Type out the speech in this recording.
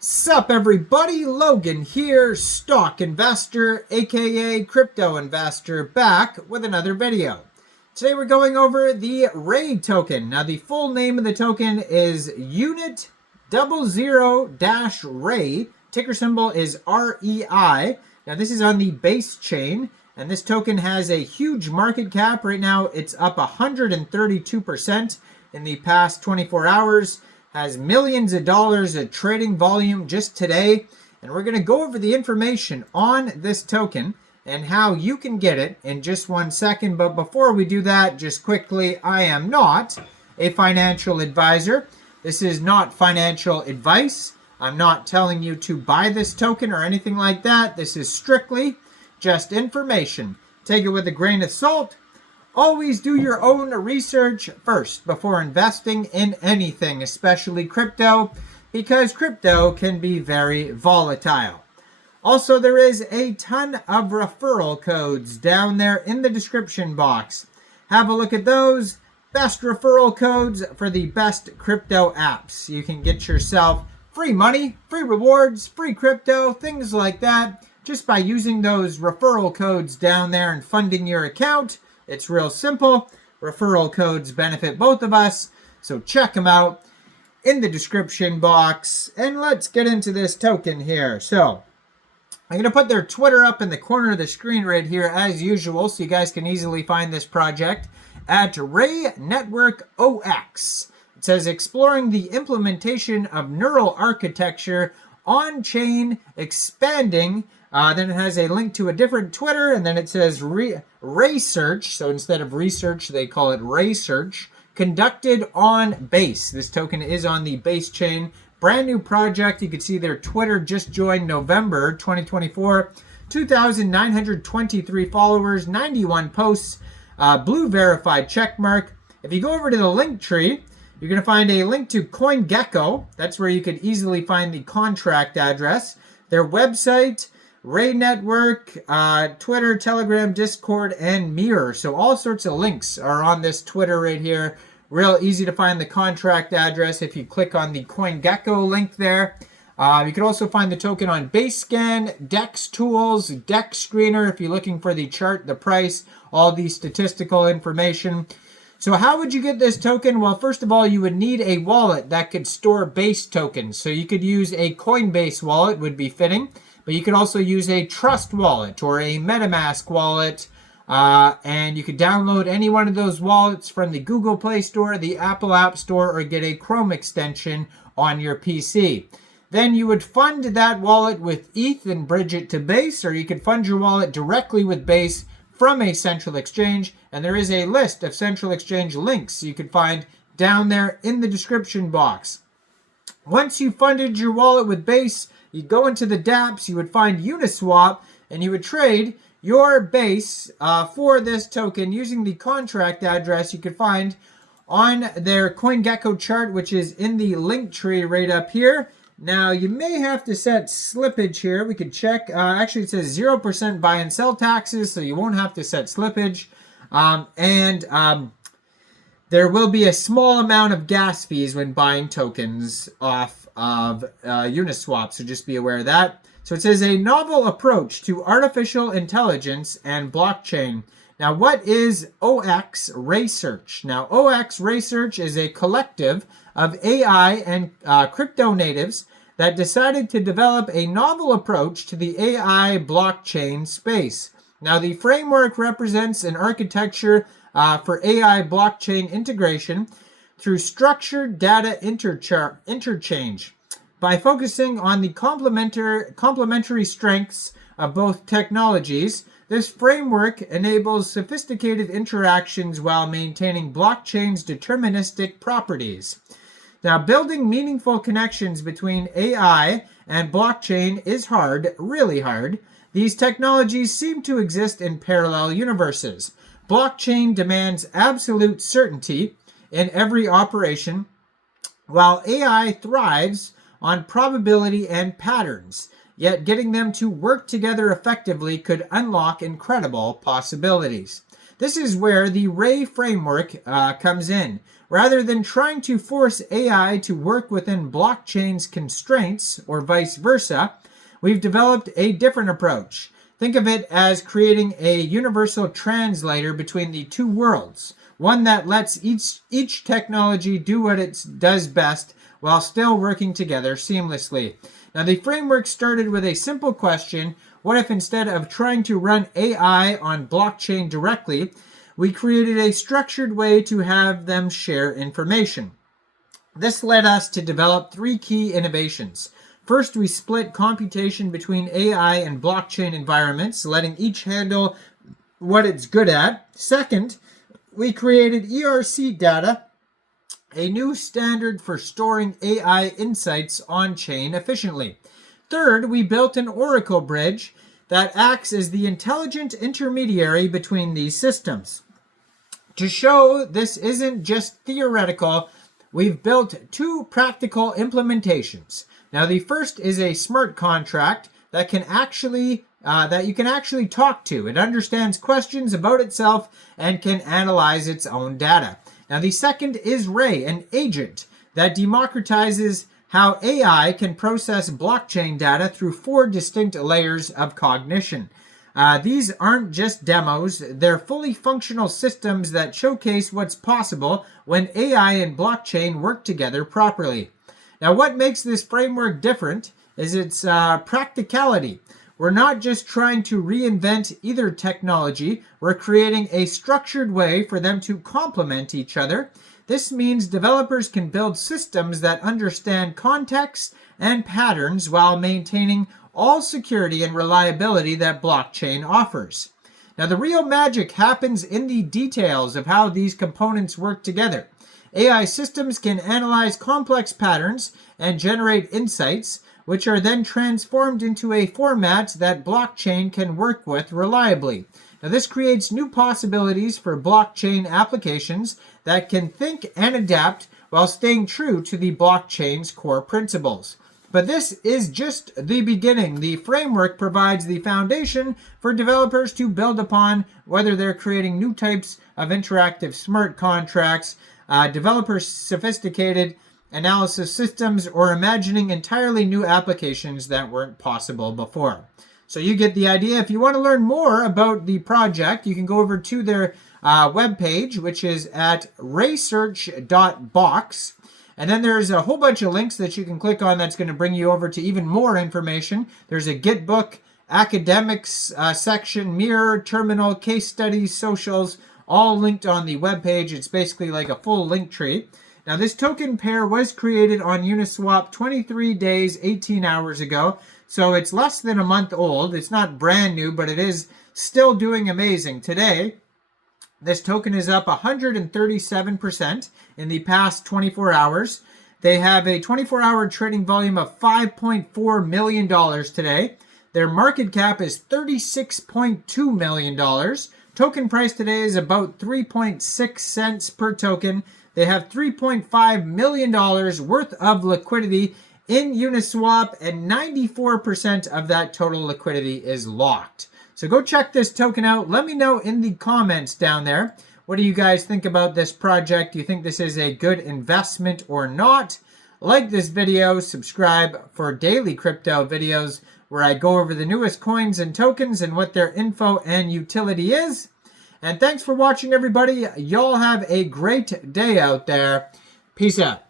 Sup everybody, Logan here, stock investor, aka crypto investor, back with another video. Today we're going over the RAY token. Now the full name of the token is Unit 00-RAY. Ticker symbol is REI. Now this is on the base chain, and this token has a huge market cap. Right now it's up 132% in the past 24 hours. Has millions of dollars of trading volume just today, and we're going to go over the information on this token and how you can get it in just 1 second. But before we do that, just quickly, I am not a financial advisor. This is not financial advice. I'm not telling you to buy this token or anything like that. This is strictly just information. Take it with a grain of salt. Always do your own research first before investing in anything, especially crypto, because crypto can be very volatile. Also, there is a ton of referral codes down there in the description box. Have a look at those. Best referral codes for the best crypto apps. You can get yourself free money, free rewards, free crypto, things like that, just by using those referral codes down there and funding your account. It's real simple. Referral codes benefit both of us, so check them out in the description box. And let's get into this token here. So I'm going to put their Twitter up in the corner of the screen right here as usual, so you guys can easily find this project at Ray Network OX. It says, exploring the implementation of neural architecture on-chain, expanding. Then it has a link to a different Twitter, and then it says research. So instead of research, they call it research conducted on Base. This token is on the Base chain. Brand new project. You can see their Twitter just joined November 2024. 2,923 followers, 91 posts, blue verified check mark. If you go over to the link tree, you're going to find a link to CoinGecko. That's where you could easily find the contract address, their website, Ray Network, Twitter, Telegram, Discord, and Mirror. So all sorts of links are on this Twitter right here. Real easy to find the contract address if you click on the CoinGecko link there. You can also find the token on BaseScan, DEX Tools, DEX Screener if you're looking for the chart, the price, all the statistical information. So how would you get this token? Well, first of all, you would need a wallet that could store Base tokens. So you could use a Coinbase wallet, would be fitting. But you could also use a Trust wallet or a MetaMask wallet. And you could download any one of those wallets from the Google Play Store, the Apple App Store, or get a Chrome extension on your PC. Then you would fund that wallet with ETH and bridge it to Base, or you could fund your wallet directly with Base from a central exchange. And there is a list of central exchange links you could find down there in the description box. Once you funded your wallet with Base, you'd go into the dApps, you would find Uniswap, and you would trade your Base for this token using the contract address you could find on their CoinGecko chart, which is in the link tree right up here. Now, you may have to set slippage here. We could check. Actually, it says 0% buy and sell taxes, so you won't have to set slippage. There will be a small amount of gas fees when buying tokens off of Uniswap, so just be aware of that. So it says a novel approach to artificial intelligence and blockchain. Now, what is OX Research? Now, OX Research is a collective of AI and crypto natives that decided to develop a novel approach to the AI blockchain space. Now, the framework represents an architecture for AI blockchain integration through structured data interchange. By focusing on the complementary strengths of both technologies, this framework enables sophisticated interactions while maintaining blockchain's deterministic properties. Now, building meaningful connections between AI and blockchain is hard, really hard. These technologies seem to exist in parallel universes. Blockchain demands absolute certainty in every operation, while AI thrives on probability and patterns. Yet getting them to work together effectively could unlock incredible possibilities. This is where the Ray framework comes in. Rather than trying to force AI to work within blockchain's constraints, or vice versa, we've developed a different approach. Think of it as creating a universal translator between the two worlds, one that lets each technology do what it does best while still working together seamlessly. Now, the framework started with a simple question: what if instead of trying to run AI on blockchain directly, we created a structured way to have them share information? This led us to develop 3 key innovations. First, we split computation between AI and blockchain environments, letting each handle what it's good at. Second, we created ERC data, a new standard for storing AI insights on-chain efficiently. Third, we built an Oracle bridge that acts as the intelligent intermediary between these systems. To show this isn't just theoretical, we've built 2 practical implementations. Now, the first is a smart contract that you can actually talk to. It understands questions about itself and can analyze its own data. Now, the second is Ray, an agent that democratizes how AI can process blockchain data through 4 distinct layers of cognition. These aren't just demos, they're fully functional systems that showcase what's possible when AI and blockchain work together properly. Now, what makes this framework different is its practicality. We're not just trying to reinvent either technology, we're creating a structured way for them to complement each other. This means developers can build systems that understand context and patterns while maintaining all security and reliability that blockchain offers. Now, the real magic happens in the details of how these components work together. AI systems can analyze complex patterns and generate insights, which are then transformed into a format that blockchain can work with reliably. Now, this creates new possibilities for blockchain applications that can think and adapt while staying true to the blockchain's core principles. But this is just the beginning. The framework provides the foundation for developers to build upon, whether they're creating new types of interactive smart contracts, developer sophisticated analysis systems, or imagining entirely new applications that weren't possible before. So you get the idea. If you want to learn more about the project, you can go over to their webpage, which is at research.box. And then there's a whole bunch of links that you can click on that's going to bring you over to even more information. There's a Gitbook, academics section, mirror, terminal, case studies, socials, all linked on the webpage. It's basically like a full link tree. Now, this token pair was created on Uniswap 23 days, 18 hours ago. So it's less than a month old. It's not brand new, but it is still doing amazing. Today, this token is up 137% in the past 24 hours. They have a 24-hour trading volume of $5.4 million today. Their market cap is $36.2 million. Token price today is about 3.6 cents per token. They have $3.5 million worth of liquidity in Uniswap, and 94% of that total liquidity is locked. So go check this token out. Let me know in the comments down there. What do you guys think about this project? Do you think this is a good investment or not? Like this video, subscribe for daily crypto videos where I go over the newest coins and tokens and what their info and utility is. And thanks for watching, everybody. Y'all have a great day out there. Peace out.